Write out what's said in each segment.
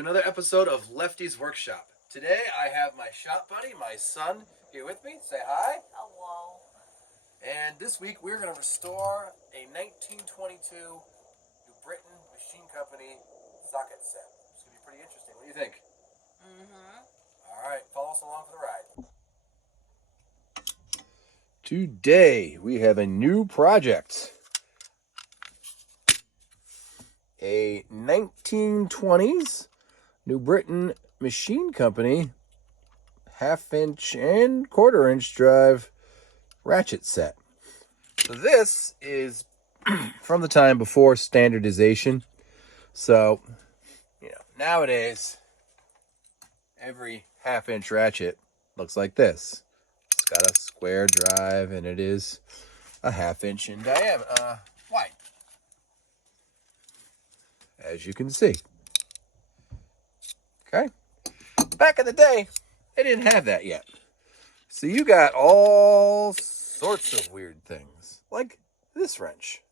to another episode of Lefty's Workshop. Today I have my shop buddy, my son, here with me. Say hi. Hello. And this week we're going to restore a 1922 New Britain Machine Company socket set. It's going to be pretty interesting. What do you think? All right, follow us along for the ride. Today we have a new project. A 1920s New Britain Machine Company half-inch and quarter-inch drive ratchet set. So this is from the time before standardization. So, nowadays, every half-inch ratchet looks like this. It's got a square drive, and it is a half-inch in diameter, wide, as you can see. Okay? Back in the day, they didn't have that yet. So you got all sorts of weird things, like this wrench,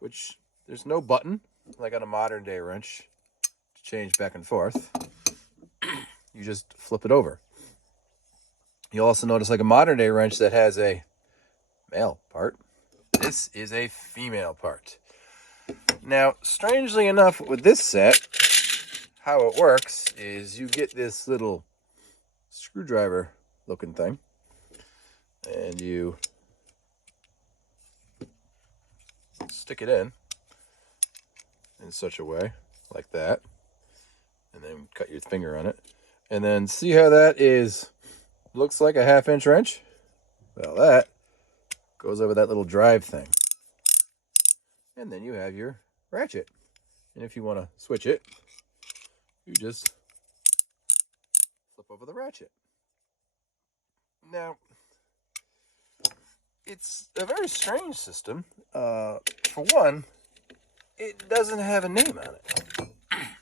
which there's no button, like on a modern day wrench, to change back and forth. You just flip it over. You'll also notice like a modern day wrench that has a male part. This is a female part. Now, strangely enough, with this set, how it works is you get this little screwdriver looking thing, and you stick it in such a way, like that, and then cut your finger on it, and then see how that looks like a half-inch wrench? Well, that goes over that little drive thing, and then you have your ratchet. And if you want to switch it, you just flip over the ratchet. Now, it's a very strange system. For one, it doesn't have a name on it.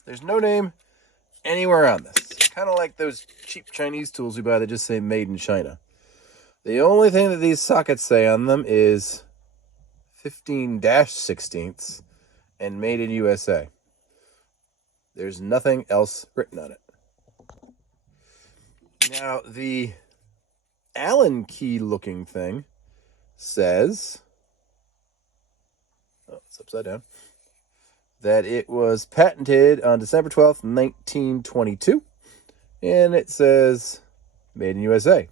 There's no name anywhere on this. Kind of like those cheap Chinese tools we buy that just say made in China. The only thing that these sockets say on them is 15-16ths and made in USA. There's nothing else written on it. Now, the Allen key looking thing says, it's upside down, that it was patented on December 12th, 1922, and it says made in USA.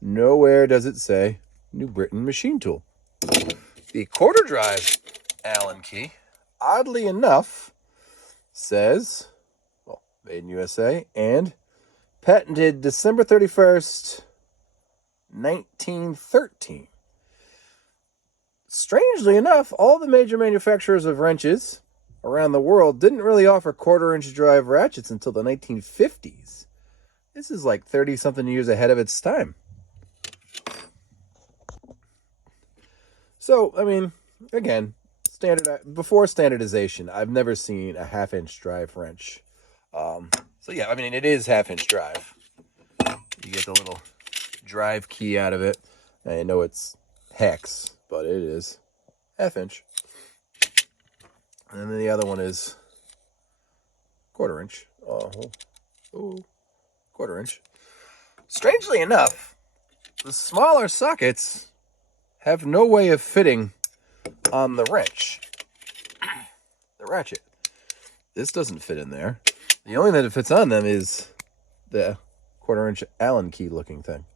Nowhere does it say New Britain Machine Tool. The quarter drive Allen key, oddly enough, says, made in USA and patented December 31st, 1913. Strangely enough, all the major manufacturers of wrenches around the world didn't really offer quarter-inch drive ratchets until the 1950s. This is like 30-something years ahead of its time. So, I mean, again, before standardization, I've never seen a half-inch drive wrench. So yeah, I mean, it is half-inch drive. You get the little drive key out of it. I know it's hex, but it is half-inch. And then the other one is quarter-inch. Quarter-inch. Strangely enough, the smaller sockets have no way of fitting on the wrench, the ratchet. This doesn't fit in there. The only thing that fits on them is the quarter-inch Allen key looking thing.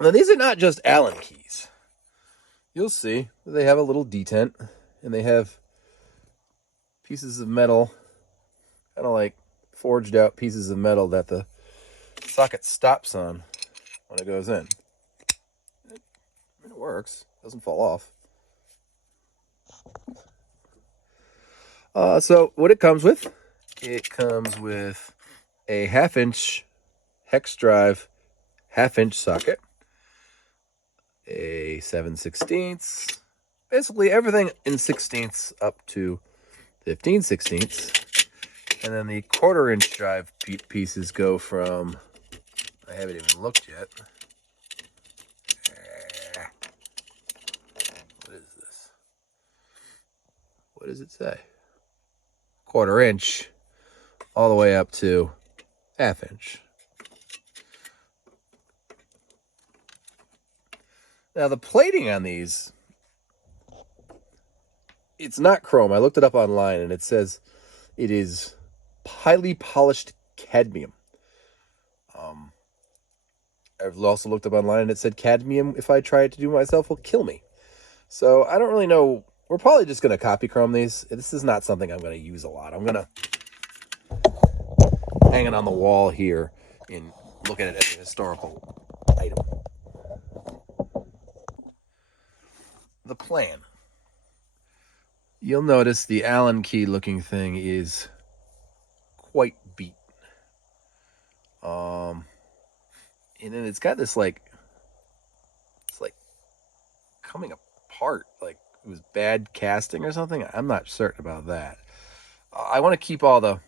Now, these are not just Allen keys. You'll see they have a little detent, and they have pieces of metal, kind of like forged out pieces of metal that the socket stops on when it goes in. It works. It doesn't fall off. So what it comes with a half-inch hex drive half-inch socket, a 7/16, basically everything in 16ths up to 15/16, and then the quarter-inch drive pieces go from, I haven't even looked yet. What is this? What does it say? 1/4 inch all the way up to 1/2 inch. Now the plating on these, it's not chrome. I looked it up online and it says it is highly polished cadmium. I've also looked up online and it said cadmium, if I try it to do myself, will kill me. So I don't really know. We're probably just going to copy chrome these. This is not something I'm going to use a lot. I'm going to hang it on the wall here and look at it as a historical item. The plan. You'll notice the Allen key looking thing is quite beat. And then it's got this it's like coming apart, like it was bad casting or something. I'm not certain about that. I want to keep all the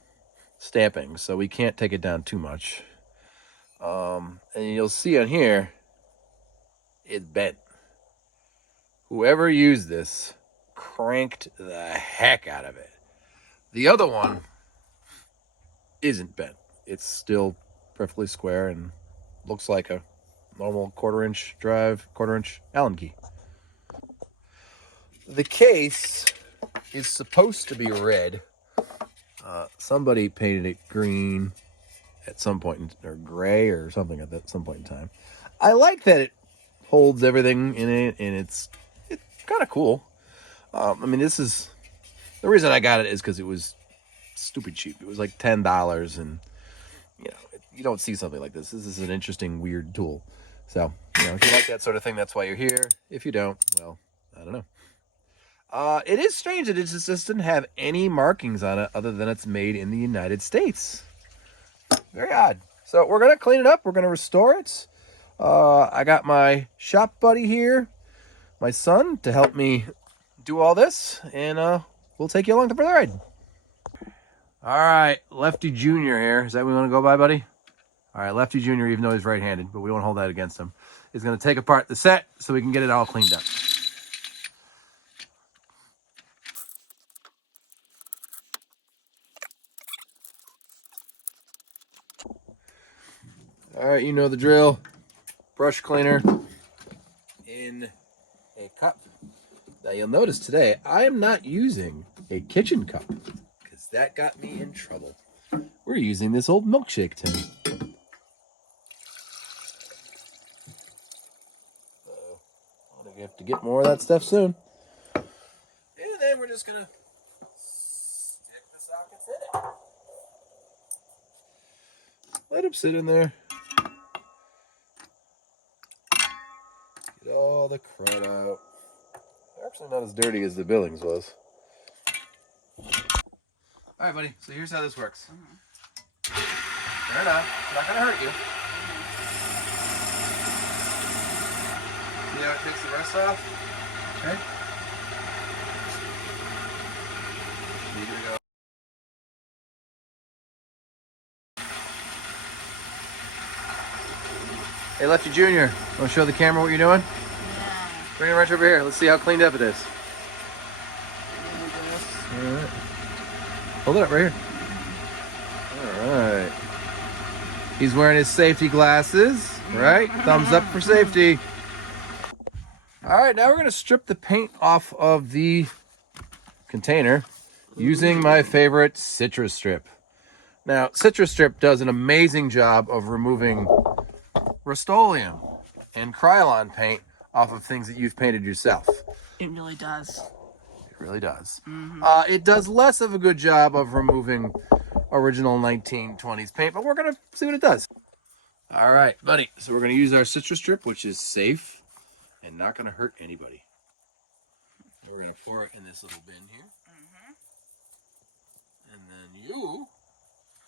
stamping, so we can't take it down too much. And you'll see on here, it's bent. Whoever used this cranked the heck out of it. The other one isn't bent. It's still perfectly square and looks like a normal 1/4 inch drive, 1/4 inch Allen key. The case is supposed to be red. Somebody painted it green at some point, or gray or something at some point in time. I like that it holds everything in it, and it's kind of cool. I mean, this is the reason I got it is because it was stupid cheap. It was like $10, and you don't see something like this. This is an interesting, weird tool. So, if you like that sort of thing, that's why you're here. If you don't, well, I don't know. It is strange that it just doesn't have any markings on it other than it's made in the United States. Very odd. So we're going to clean it up. We're going to restore it. I got my shop buddy here, my son, to help me do all this. And we'll take you along for the ride. All right, Lefty Jr. here. Is that what we want to go by, buddy? All right, Lefty Jr., even though he's right-handed, but we won't hold that against him, is going to take apart the set so we can get it all cleaned up. All right, you know the drill. Brush cleaner in a cup. Now you'll notice today I am not using a kitchen cup because that got me in trouble. We're using this old milkshake tin. I'm gonna have to get more of that stuff soon. And then we're just gonna stick the sockets in it. Let them sit in there. Get all the crud out. They're actually not as dirty as the Billings was. All right, buddy. So here's how this works. Fair enough. It's not gonna hurt you. See how it takes the rust off? Okay. Here we go. Hey, Lefty Jr., want to show the camera what you're doing? Yeah. Bring it right over here. Let's see how cleaned up it is. All right. Hold it up right here. All right. He's wearing his safety glasses, right? Thumbs up for safety. All right, now we're going to strip the paint off of the container using my favorite Citrus Strip. Now, Citrus Strip does an amazing job of removing Rust-Oleum and Krylon paint off of things that you've painted yourself. It really does. It really does. It does less of a good job of removing original 1920s paint, but we're going to see what it does. All right, buddy. So we're going to use our Citrus Strip, which is safe and not going to hurt anybody. We're going to pour it in this little bin here. And then you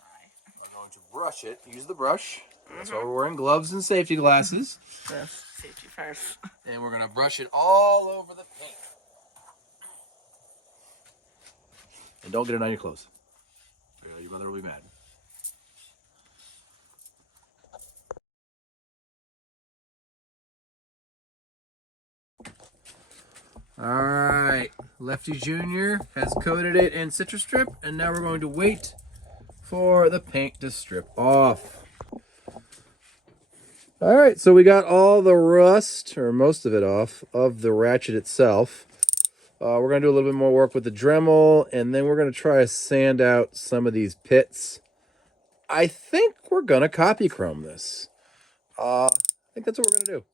are going to brush it. Use the brush. That's why we're wearing gloves and safety glasses. Yes, safety first. And we're going to brush it all over the paint. And don't get it on your clothes. Your mother will be mad. All right, Lefty Jr. has coated it in Citrus Strip, and now we're going to wait for the paint to strip off. All right, so we got all the rust, or most of it off, of the ratchet itself. We're going to do a little bit more work with the Dremel, and then we're going to try to sand out some of these pits. I think we're going to copy chrome this. I think that's what we're going to do.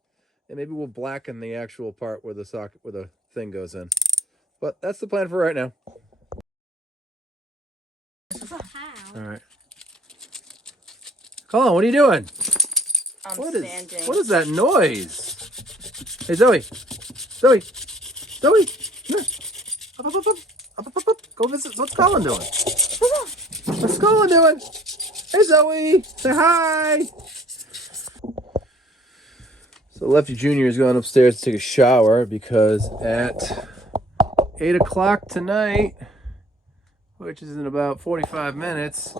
And maybe we'll blacken the actual part where the socket, where the thing goes in. But that's the plan for right now. All right. Colin, what are you doing? I'm What sanding. is that noise? Hey, Zoe. Zoe. Zoe. Come here. Up, up, up, up. Up, up, up, up. Go visit. What's Colin doing? What's Colin doing? Hey, Zoe. Say hi. So Lefty Jr. is going upstairs to take a shower because at 8 o'clock tonight, which is in about 45 minutes,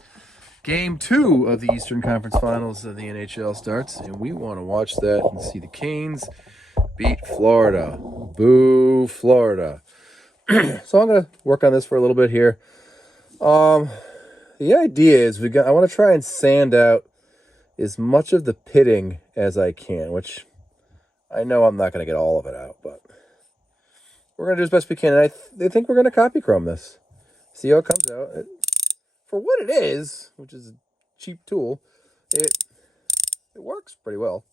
Game 2 of the Eastern Conference Finals of the NHL starts, and we want to watch that and see the Canes beat Florida. Boo, Florida. So I'm going to work on this for a little bit here. The idea is I want to try and sand out as much of the pitting as I can, which I know I'm not going to get all of it out, but we're going to do as best we can. And I think we're going to copy chrome this. See how it comes out. For what it is, which is a cheap tool, it works pretty well.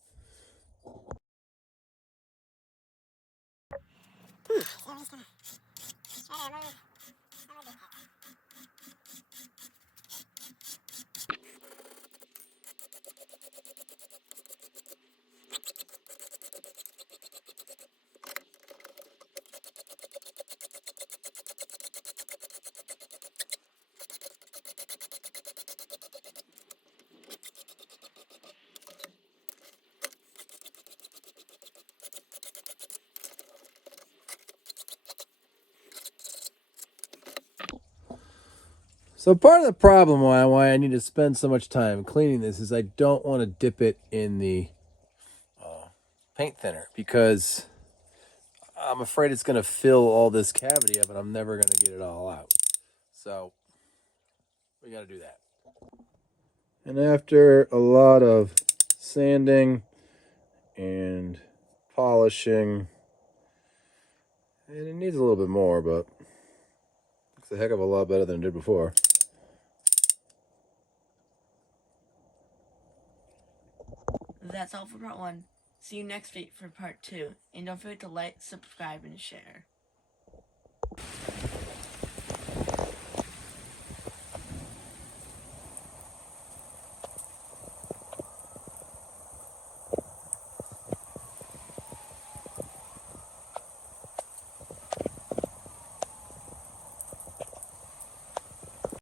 So part of the problem why I need to spend so much time cleaning this is I don't want to dip it in the paint thinner because I'm afraid it's going to fill all this cavity up and I'm never going to get it all out. So we got to do that. And after a lot of sanding and polishing, and it needs a little bit more, but looks a heck of a lot better than it did before. That's all for part 1. See you next week for part 2. And don't forget to like, subscribe, and share.